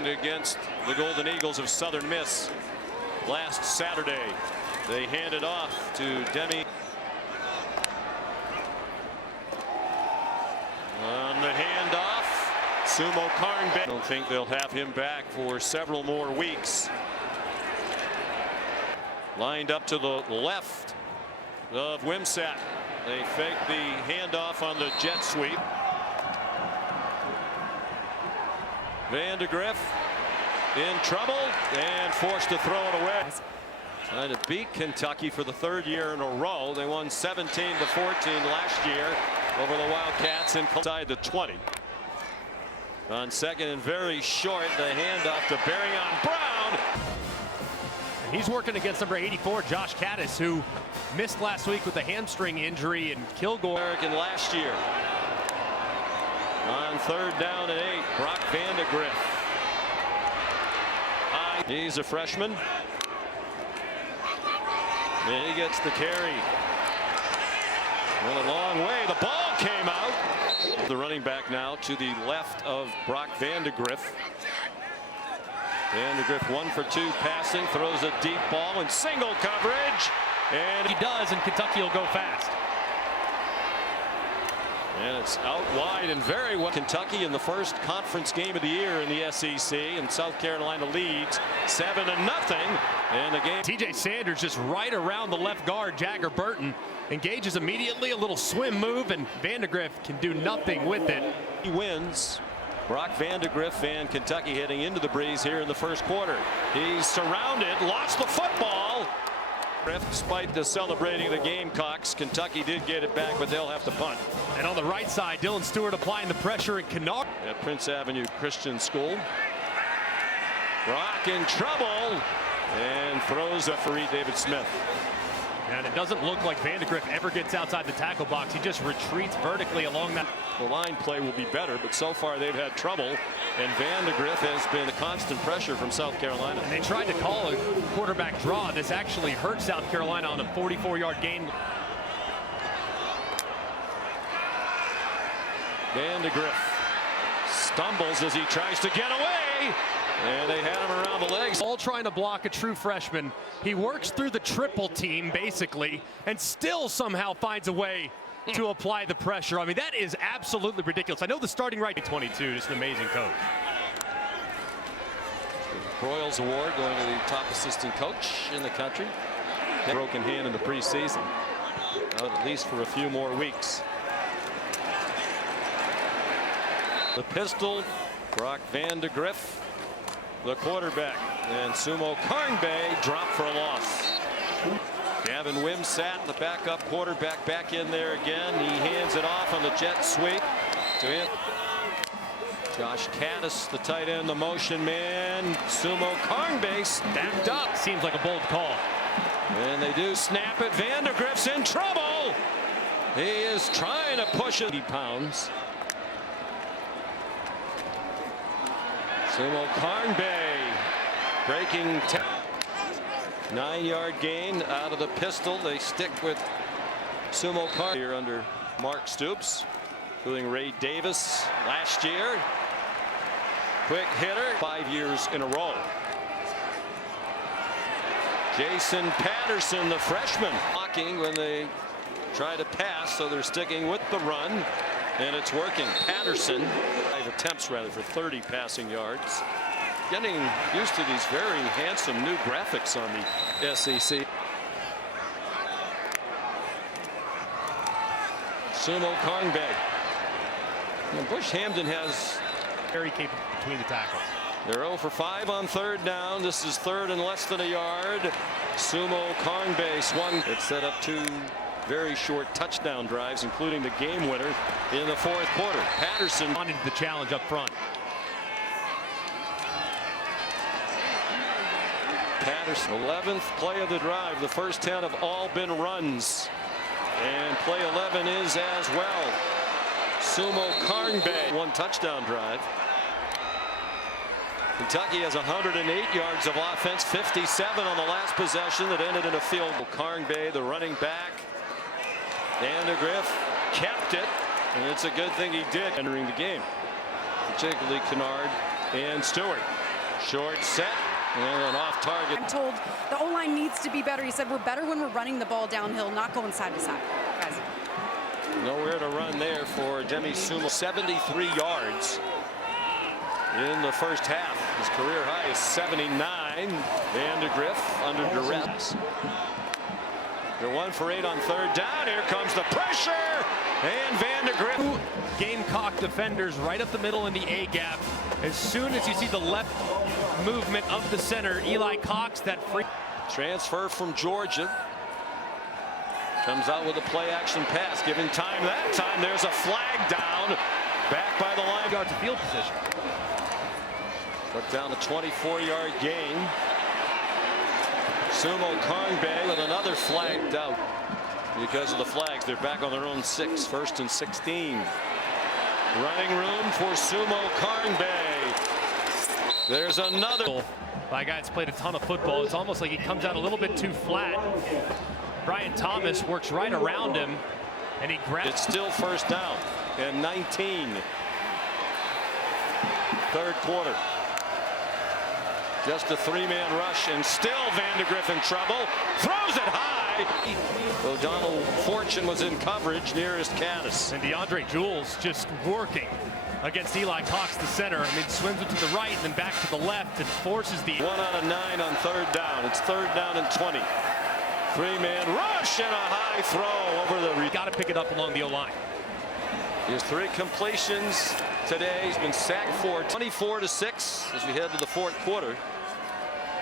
happened against the Golden Eagles of Southern Miss last Saturday. They handed off to Demi. On the handoff, Sumo Karnbay. I don't think they'll have him back for several more weeks. Lined up to the left of Wimsatt. They fake the handoff on the jet sweep. Vandagriff in trouble and forced to throw it away. Trying to beat Kentucky for the third year in a row. They won 17-14 last year over the Wildcats inside the 20. On second and very short, the handoff to Braion Brown. And he's working against number 84, Josh Kattus, who missed last week with a hamstring injury in Kilgore. American last year. On third down and 8, Brock Vandagriff. He's a freshman. And he gets the carry. Went a long way. The ball came out. The running back now to the left of Brock Vandagriff. Vandagriff 1 for 2 passing, throws a deep ball in single coverage. And he does, and Kentucky will go fast. And it's out wide and very well. Kentucky in the first conference game of the year in the SEC, and South Carolina leads 7-0. And the game. TJ Sanders just right around the left guard. Jager Burton engages immediately, a little swim move, and Vandagriff can do nothing with it. He wins. Brock Vandagriff and Kentucky heading into the breeze here in the first quarter. He's surrounded, lost the football. Despite the celebrating the Gamecocks, Kentucky did get it back, but they'll have to punt. And on the right side, Dylan Stewart applying the pressure in Kennard. At Prince Avenue Christian School. Brock in trouble and throws a referee David Smith. And it doesn't look like Vandagriff ever gets outside the tackle box. He just retreats vertically along that. The line play will be better, but so far they've had trouble. And Vandagriff has been a constant pressure from South Carolina. And they tried to call a quarterback draw. This actually hurt South Carolina on a 44-yard gain. Vandagriff stumbles as he tries to get away. And they had him around the legs. All trying to block a true freshman. He works through the triple team, basically, and still somehow finds a way to apply the pressure. I mean, that is absolutely ridiculous. I know the starting right 22, just an amazing coach. Broyles Award going to the top assistant coach in the country. Broken hand in the preseason, at least for a few more weeks. The pistol, Brock Vandagriff, the quarterback, and Sumo Karnbay dropped for a loss. Gavin Wimsatt, the backup quarterback, back in there again. He hands it off on the jet sweep to him. Josh Kattus, the tight end, the motion man. Sumo Karnbay stacked up. Seems like a bold call. And they do snap it. Vandagriff's in trouble. He is trying to push it. 80 pounds. Sumo Karnbay breaking 9-yard gain out of the pistol. They stick with Sumo Karnbay here under Mark Stoops, including Ray Davis last year. Quick hitter, 5 years in a row. Jason Patterson, the freshman, blocking when they try to pass, so they're sticking with the run. And it's working. Patterson, 5 attempts rather, for 30 passing yards. Getting used to these very handsome new graphics on the SEC. Sumo Karnbay. And Bush Hamden has very capable between the tackles. They're 0 for 5 on third down. This is third and less than a yard. Sumo Karnbay swung. It set up 2 very short touchdown drives, including the game winner in the fourth quarter. Patterson wanted the challenge up front. Patterson, 11th play of the drive. The first 10 have all been runs. And play 11 is as well. Sumo Karnbay, 1 touchdown drive. Kentucky has 108 yards of offense, 57 on the last possession that ended in a field goal. Karnbay, the running back. Vandagriff kept it, and it's a good thing he did entering the game, particularly Kennard and Stewart. Short set and an off target. I'm told the O-line needs to be better. He said we're better when we're running the ball downhill, not going side to side. Guys. Nowhere to run there for Demi Sumo. 73 yards in the first half. His career high is 79. Vandagriff under duress. They're 1 for 8 on third down. Here comes the pressure. And Vandagriff. Gamecock defenders right up the middle in the A gap. As soon as you see the left movement of the center, Eli Cox, that free transfer from Georgia. Comes out with a play action pass, giving time that time. There's a flag down. Back by the line. guard to field position. Took down a 24-yard gain. Sumo Karngbae with another flagged out. Because of the flags, they're back on their own 6. 1st and 16. Running room for Sumo Karngbae. There's another. By a guy that's played a ton of football, it's almost like he comes out a little bit too flat. Brian Thomas works right around him, and he grabs. It's still first down and 19. Third quarter. Just a 3-man rush, and still Vandagriff in trouble. Throws it high. O'Donnell Fortune was in coverage nearest Kattus. And DeAndre Jules just working against Eli Cox, the center. I mean, swims it to the right and then back to the left and forces the 1 out of 9 on third down. It's third down and 20. 3-man rush and a high throw over the. Got to pick it up along the O-line. He has 3 completions today. He's been sacked for 24-6 as we head to the fourth quarter.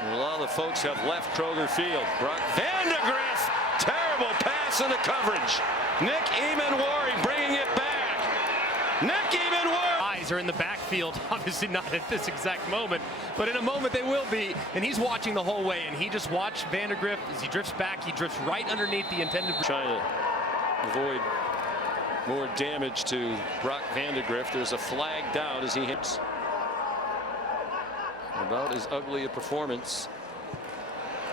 And a lot of the folks have left Kroger Field. Brock Vandagriff, terrible pass into coverage. Nick Emmanwori bringing it back. Nick Emmanwori. Eyes are in the backfield, obviously not at this exact moment, but in a moment they will be. And he's watching the whole way, and he just watched Vandagriff as he drifts back. He drifts right underneath the intended. Trying to avoid more damage to Brock Vandagriff. There's a flag down as he hits. About as ugly a performance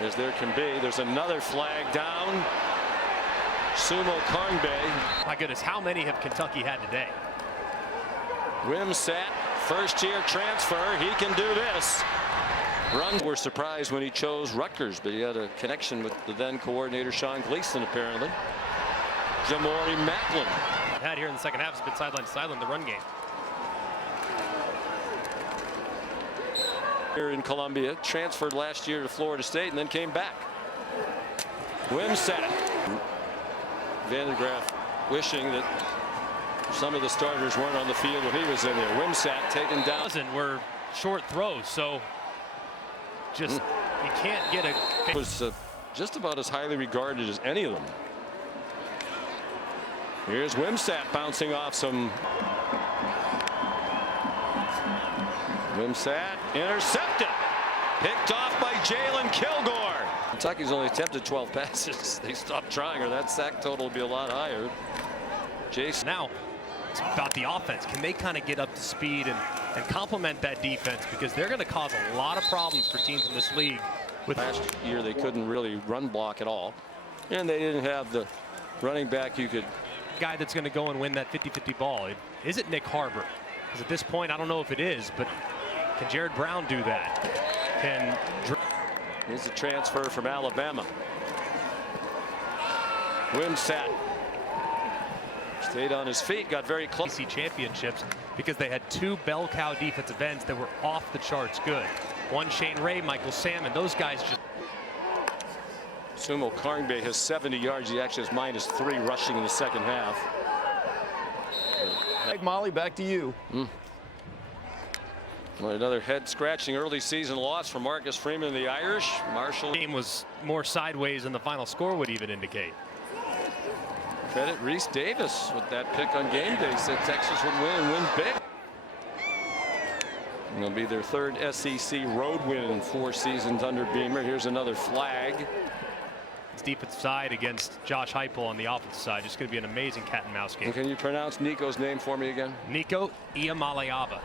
as there can be. There's another flag down. Sumo Karngbae. My goodness, how many have Kentucky had today? Wimsatt, first-year transfer. He can do this. Runs. We're surprised when he chose Rutgers, but he had a connection with the then coordinator Sean Gleason, apparently. Jamori Maclin. Had here in the second half has been sideline to sideline the run game. Here in Columbia, transferred last year to Florida State and then came back. Wimsatt. Vandagriff wishing that some of the starters weren't on the field when he was in there. Wimsatt taken down. Were short throws, so just you can't get a. Was just about as highly regarded as any of them. Here's Wimsatt bouncing off some. Wimsatt intercepted. Picked off by Jalen Kilgore. Kentucky's only attempted 12 passes. They stopped trying, or that sack total will be a lot higher. Jason. Now it's about the offense. Can they kind of get up to speed and complement that defense, because they're going to cause a lot of problems for teams in this league. With last year they couldn't really run block at all, and they didn't have the running back you could. Guy that's going to go and win that 50-50 ball. Is it Nick Harbor? Because at this point I don't know if it is, but can Jared Brown do that? Can. Here's a transfer from Alabama. Wimsatt stayed on his feet, got very close. SEC championships because they had 2 bell cow defensive ends that were off the charts good. One Shane Ray, Michael Salmon. Those guys just. Sumo Karngbae has 70 yards. He actually has -3 rushing in the second half. Molly, back to you. Well, another head-scratching early season loss for Marcus Freeman and the Irish. Marshall. Game was more sideways than the final score would even indicate. Credit Reese Davis with that pick on game day. Said Texas would win and win big. And it'll be their 3rd SEC road win in 4 seasons under Beamer. Here's another flag. It's defensive side against Josh Heupel on the offensive side. Just going to be an amazing cat and mouse game. And can you pronounce Nico's name for me again? Nico Iamaleava.